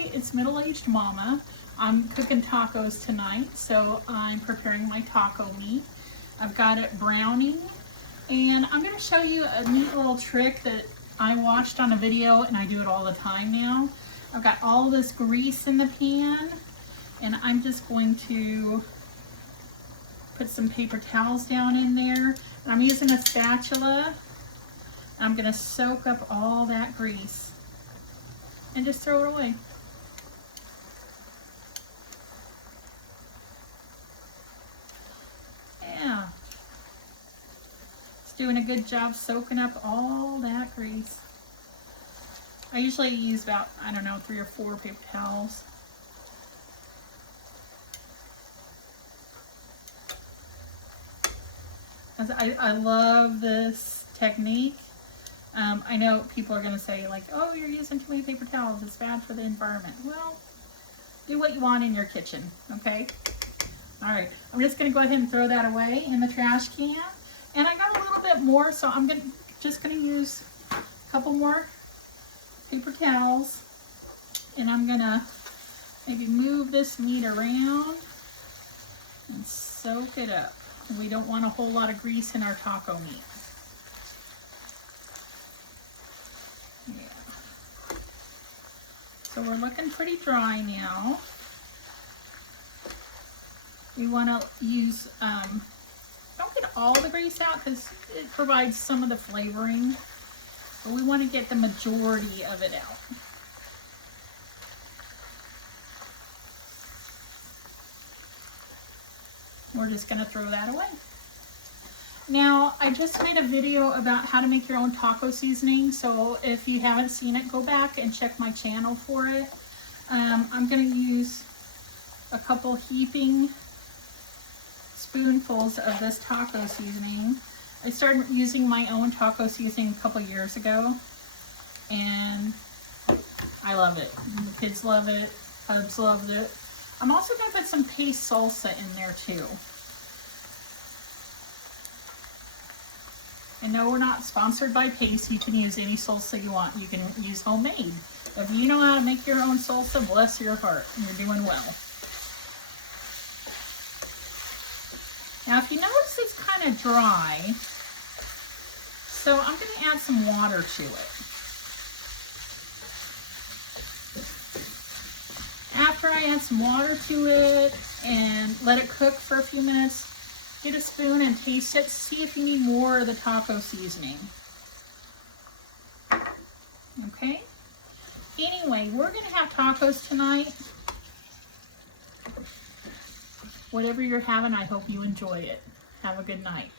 Hi, it's Middle-Aged Mama. I'm cooking tacos tonight, so I'm preparing my taco meat. I've got it browning, and I'm going to show you a neat little trick that I watched on a video, and I do it all the time now. I've got all this grease in the pan, and I'm just going to put some paper towels down in there. And I'm using a spatula. I'm going to soak up all that grease and just throw it away. Yeah. It's doing a good job soaking up all that grease. I usually use about, I don't know, 3 or 4 paper towels. I love this technique. I know people are going to say like, oh, you're using too many paper towels, it's bad for the environment. Well, do what you want in your kitchen, okay? All right, I'm just going to go ahead and throw that away in the trash can. And I got a little bit more, so I'm just going to use a couple more paper towels. And I'm going to maybe move this meat around and soak it up. We don't want a whole lot of grease in our taco meat. Yeah. So we're looking pretty dry now. We want to use, don't get all the grease out because it provides some of the flavoring, but we want to get the majority of it out. We're just going to throw that away. Now, I just made a video about how to make your own taco seasoning, so if you haven't seen it, go back and check my channel for it. I'm going to use a couple heaping spoonfuls of this taco seasoning. I started using my own taco seasoning a couple years ago, and I love it. The kids love it. Hubs loved it. I'm also going to put some paste salsa in there too. And no, we're not sponsored by Pace. You can use any salsa you want. You can use homemade. If you know how to make your own salsa, bless your heart. You're doing well. Now, if you notice it's kind of dry, so I'm going to add some water to it. After I add some water to it and let it cook for a few minutes, get a spoon and taste it. See if you need more of the taco seasoning. Okay? Anyway, we're going to have tacos tonight. Whatever you're having, I hope you enjoy it. Have a good night.